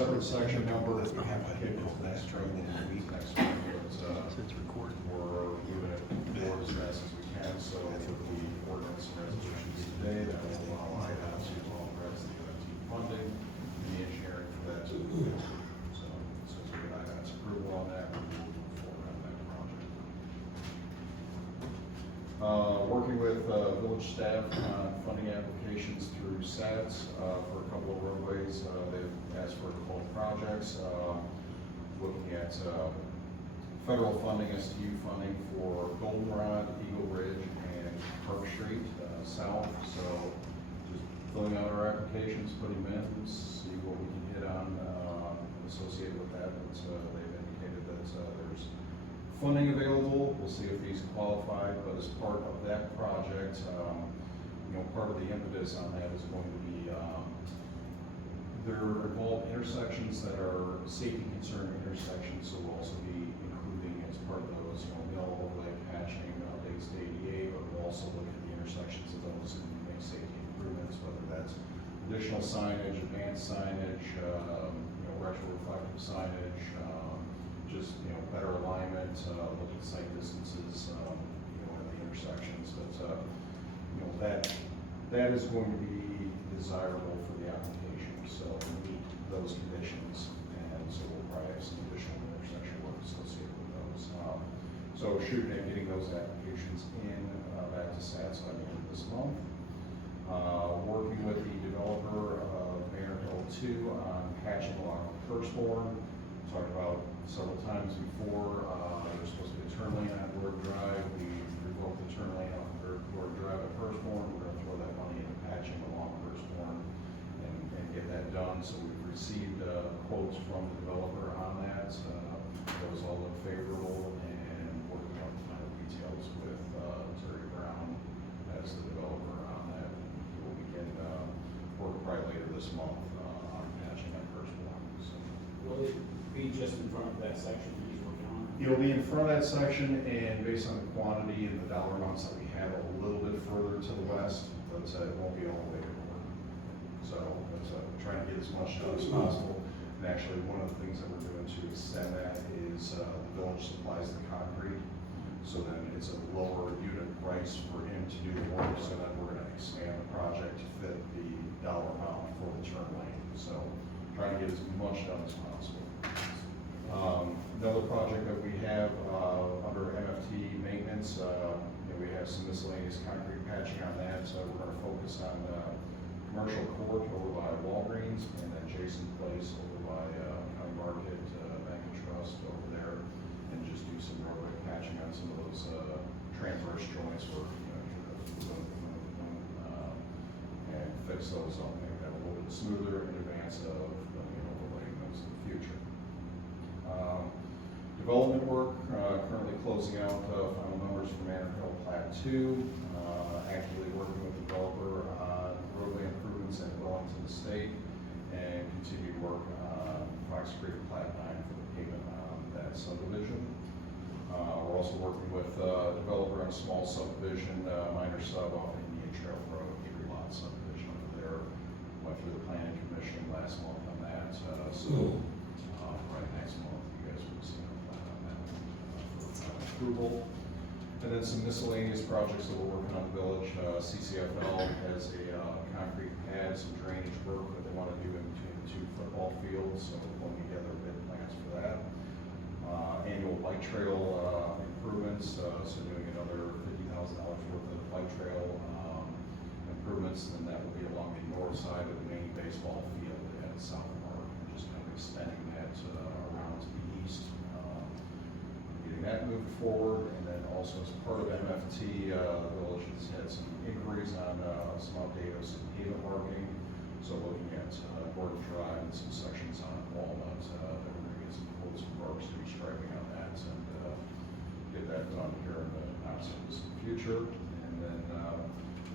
separate section number. We have to get to the next training in a week next week, but, we're moving it forward as fast as we can, so with the ordinance and resolutions today, that will allow IDOT to authorize the UFT funding, and the engineering for that to move forward. So, as soon as we get IDOT's approval on that, we will move forward on that project. Working with village staff on funding applications through SADS for a couple of roadways. They've asked for 12 projects, looking at federal funding, STU funding for Goldenrod, Eagle Ridge, and Park Street South. So just filling out our applications, putting them in, see what we can hit on associated with that. But they've indicated that there's funding available. We'll see if these qualify, but as part of that project, part of the impetus on that is going to be there involved intersections that are safety concern intersections, so we'll also be including as part of those, mill overlay patching, updates to ADA, but we'll also look at the intersections of those and make safety improvements, whether that's additional signage, advanced signage, retroreflective signage, just, better alignment, look at site distances, at the intersections, but, that is going to be desirable for the application, so we meet those conditions, and so we'll probably have some additional intersection work associated with those. So shooting at getting those applications in, back to SATS by the end of this month. Working with the developer of Banner Hill 2 on patching along Firstborn. Talked about several times before, there's supposed to be a turn lane on Ward Drive. We revoked the turn lane on Ward Drive at Firstborn. We're going to throw that money into patching along Firstborn and get that done. So we've received quotes from the developer on that. Those all look favorable, and working out the final details with Terry Brown as the developer on that. We'll begin work probably later this month on patching at Firstborn. So. Will it be just in front of that section that he's working on? It'll be in front of that section, and based on the quantity and the dollar amounts that we have, a little bit further to the west, but it won't be all the way to the north. So that's trying to get as much done as possible. And actually, one of the things that we're doing to extend that is the village supplies the concrete, so then it's a lower unit price for him to do the work. So then we're going to expand the project to fit the dollar amount for the turn lane. So trying to get as much done as possible. Another project that we have under MFT maintenance, we have some miscellaneous concrete patching on that. So we're going to focus on commercial court over by Walgreens, and then Jason Place over by County Market, Bank and Trust over there, and just do some roadway patching on some of those transverse joints where and fix those up, make that a little bit smoother in advance of overlaying those in the future. Development work, currently closing out final numbers for Manor Hill Plat 2, actively working with the developer on roadway improvements at Wellington Estate, and continued work on Fox Creek Plat 9 for the payment on that subdivision. We're also working with a developer on a small subdivision, minor sub off Indian Trail Road, 3-lot subdivision over there. Went through the planning commission last month on that, so right next month you guys will see a plan on that for approval. And then some miscellaneous projects that we're working on in the village. CCFL has a concrete pad, some drainage work that they want to do in between the 2 football fields, so we're pulling together bid plans for that. Annual bike trail improvements, so doing another $50,000 worth of bike trail improvements, and that will be along the north side of the main baseball field at South Park, and just kind of extending that around to the east, getting that moved forward. And then also as part of MFT, the village has had some inquiries on some update of some pavement marking, so looking at Gordon Drive and some sections on Walnut, that we're going to get some quotes from Brooks to be striping on that, and get that done here in the not so distant future. And then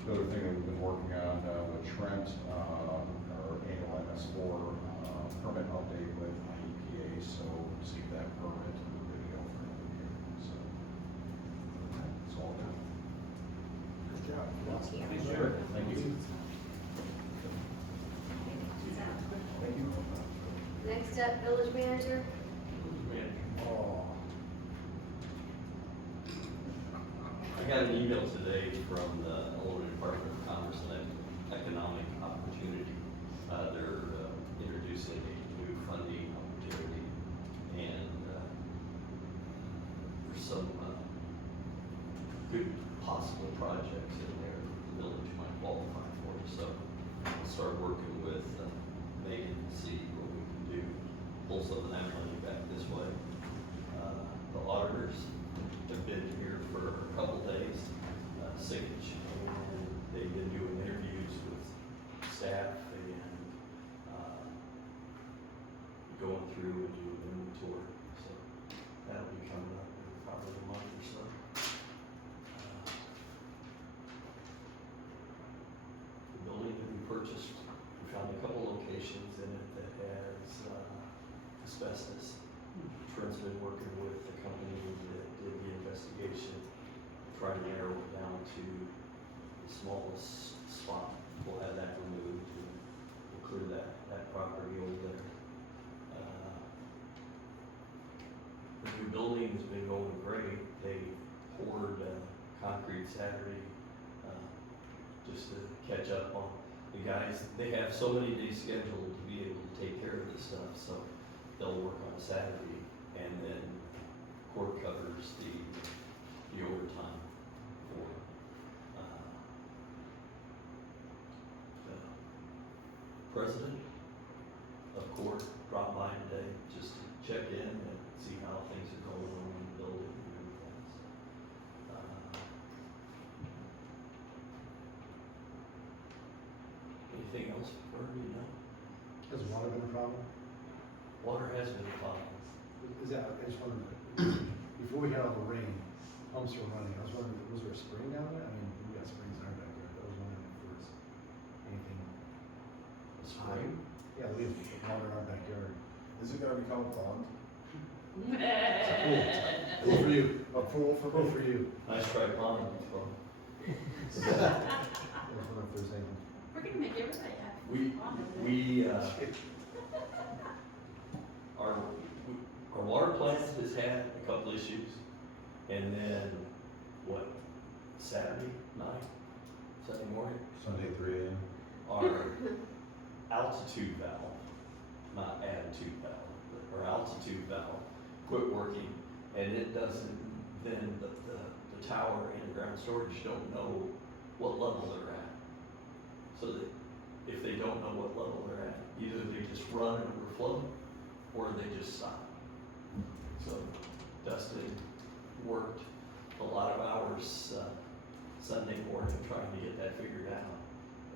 the other thing that we've been working on with Trent, our annual MS4 permit update with IEPA, so receive that permit and we're good to go for another year. So that's all good. Good job. Thanks, Sure. Jared. Thank you. Thank you. Next Next up, village manager. Oh. I got an email today from the Illinois Department of Commerce and Economic Opportunity. They're introducing a new funding opportunity, and there's some good possible projects in there the village might qualify for. So I'll start working with Megan to see what we can do, pull some of that money back this way. The auditors have been here for a couple days, Sikich, and they've been doing interviews with staff and going through and doing inventory. So that'll be coming up in probably a month or so. The building that we purchased, we found a couple locations in it that has asbestos. Trent's been working with the company that did the investigation, trying to narrow it down to the smallest spot. We'll have that removed and we'll clear that property over there. The new building has been going great. They poured concrete Saturday, just to catch up on the guys. They have so many days scheduled to be able to take care of this stuff, so they'll work on Saturday, and then court covers the overtime for the president of court dropped by today just to check in and see how things are going on in the building and everything. So, anything else for you know? Has water been a problem? Water has been a problem. Is that, I just wondered, before we had all the rain, pumps were running, I was wondering, was there a spring down there? I mean, we got springs in our backyard, but I was wondering if there was anything. A spring? Yeah, we have water in our backyard. Is it gonna become a pond? Pool for you, a pool for you. Nice try, pond. Well, I was wondering if there's anything. We're gonna make everybody happy. Our water plant has had a couple issues, and then, Saturday morning? Sunday 3 a.m. Our altitude valve, not attitude valve, but our altitude valve quit working, and it doesn't, then the tower and ground storage don't know what level they're at. So that if they don't know what level they're at, either they just run and overflow, or they just stop. So Dustin worked a lot of hours Sunday morning trying to get that figured out.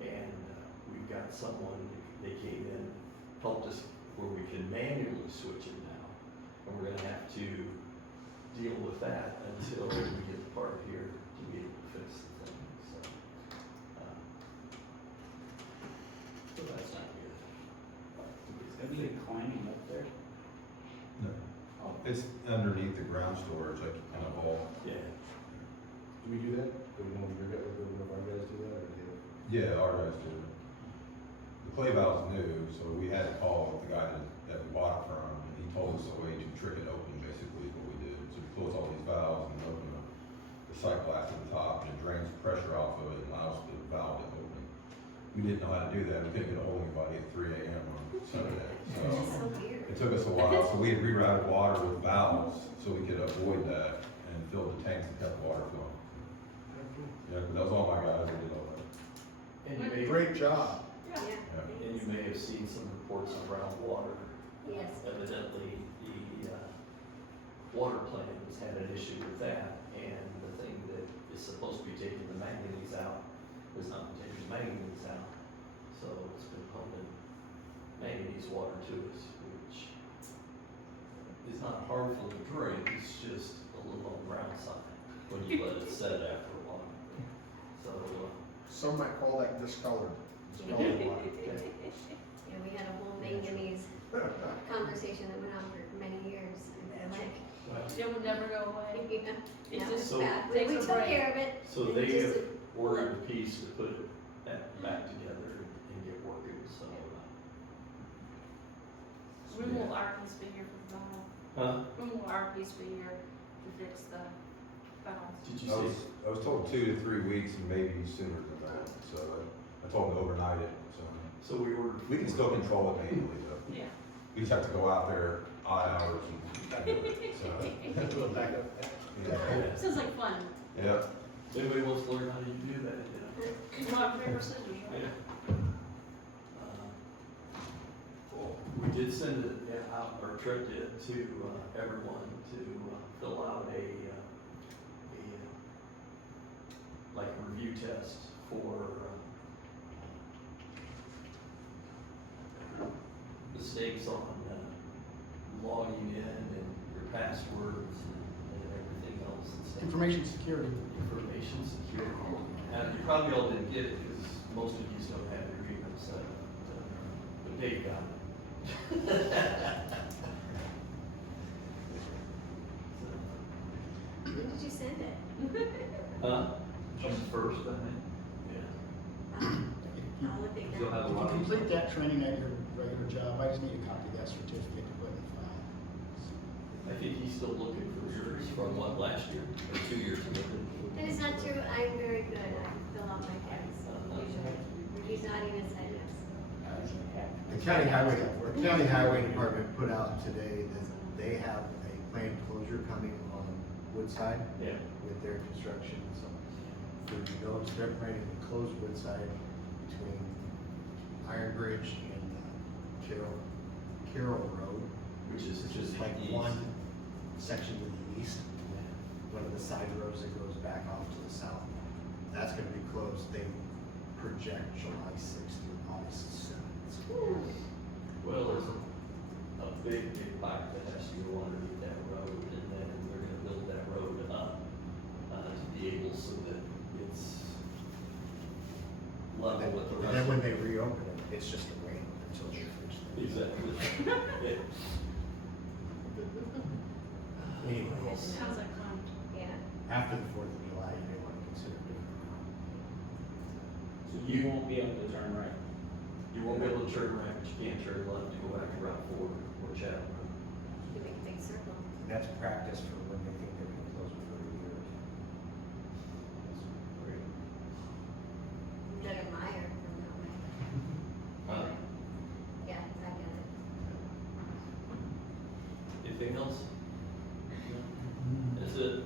And we've got someone, they came in, helped us where we can manually switch it now. And we're gonna have to deal with that until we get the part here to be able to fix the thing, so. So that's not good. It's gonna be climbing up there. No. It's underneath the ground storage, like kind of all. Yeah, Do we do that? Do we know if your guys, do one of our guys do that, or do they? Yeah, our guys do. The clay valve's new, so we had to call the guy that we bought it from, and he told us a way to trick it open, basically, is what we did. So we close all these valves and open the sight glass at the top, and it drains the pressure off of it and allows the valve to open. We didn't know how to do that. We couldn't get a hold of anybody at 3 a.m. on Sunday, so. Which is so weird. It took us a while, so we had rerouted water with valves so we could avoid that and fill the tanks and kept water flowing. Yeah, but that was all my guys that did all that. and you may, Great job. Yeah. Yeah. and you may have seen some reports on groundwater. Yes. Evidently, the water plant has had an issue with that, and the thing that is supposed to be taking the manganese out is not taking the manganese out. So it's been pumping manganese water to us, which is not harmful to drink, it's just a little on the brown side when you let it set after a while. So, Some might call that discolored. Discolored water. Yeah, we had a whole manganese conversation that went on for many years. And like, It will never go away. yeah, It that just was So- bad. We takes a took break. care of it. so and they just- have ordered a piece to put that back together and get working, so. When will our piece be here for the valve? Huh? When will our piece be here to fix the valves? Did you I was, say? I was told 2 to 3 weeks and maybe sooner than that, so I told them to overnight it, so. So we ordered. We can still control it manually though. Yeah. We just have to go out there odd hours and do it, so. Do a backup. Yeah. Sounds like fun. Yeah. If anybody wants to learn how to do that, You want paper scissors, right? We did send it out, or tricked it to everyone to fill out like a review test for mistakes on logging in and your passwords and everything else and stuff. Information security. Information security. And you probably all didn't get it because most of you don't have your email set up, but Dave got it. When did you send it? June first, I think. Yeah. I'll look at If that. you complete that training at your regular job, I just need a copy of that certificate to put in the file. I think he's still looking for yours from what, last year or 2 years ago? That is not true, I'm very good, I fill out my forms, usually. He's nodding his head, yes. The county highway department put out today that they have a planned closure coming on Woodside Yeah. with their construction, so. For the village, they're planning to close Woodside between Iron Bridge and Carroll Road, Which is which just is like east. one section to the east, one of the side roads that goes back off to the south. That's gonna be closed, they project July sixth to August 7th. Well, there's a big pipe that has to go underneath that road, and then they're gonna build that road up, to be able so that it's level with the And rest. then when they reopen it, it's just a wait until they finish it. Exactly. Yeah. Anyways, Sounds like fun. Yeah. after the 4th of July, you may want to consider doing So you won't be able to turn right. You won't be able to turn right, but you can turn left to go back to Route 4 or Chatham Road. You make a big circle. it. That's practice for when they think they're going to close it for a year. That's great. Better Meyer from that way. Yeah, I get it. Anything else? That's it.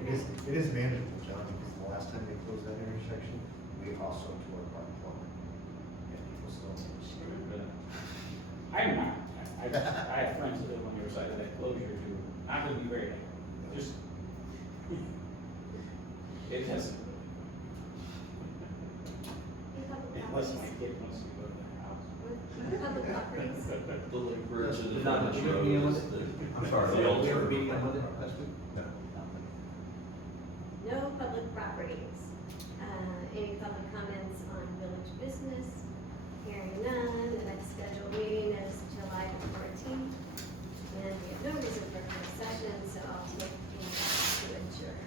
It is manageable, John, because the last time they closed that intersection, we also tore apart Plummer. And people still. I'm not, I have friends that live on the other side of that closure who, not gonna be very, just, it has, In public unless my properties. kid wants to go to their house. Public properties. The Lake Bridge and the Not frontage a road medium is with the. I'm sorry. the old We have a term. meeting on Monday, last week? No. No public properties. Any public comments on village business? Hearing none, the next scheduled meeting is July the 14th. And we have no reason for a session, so I'll take the to adjourn.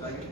Second.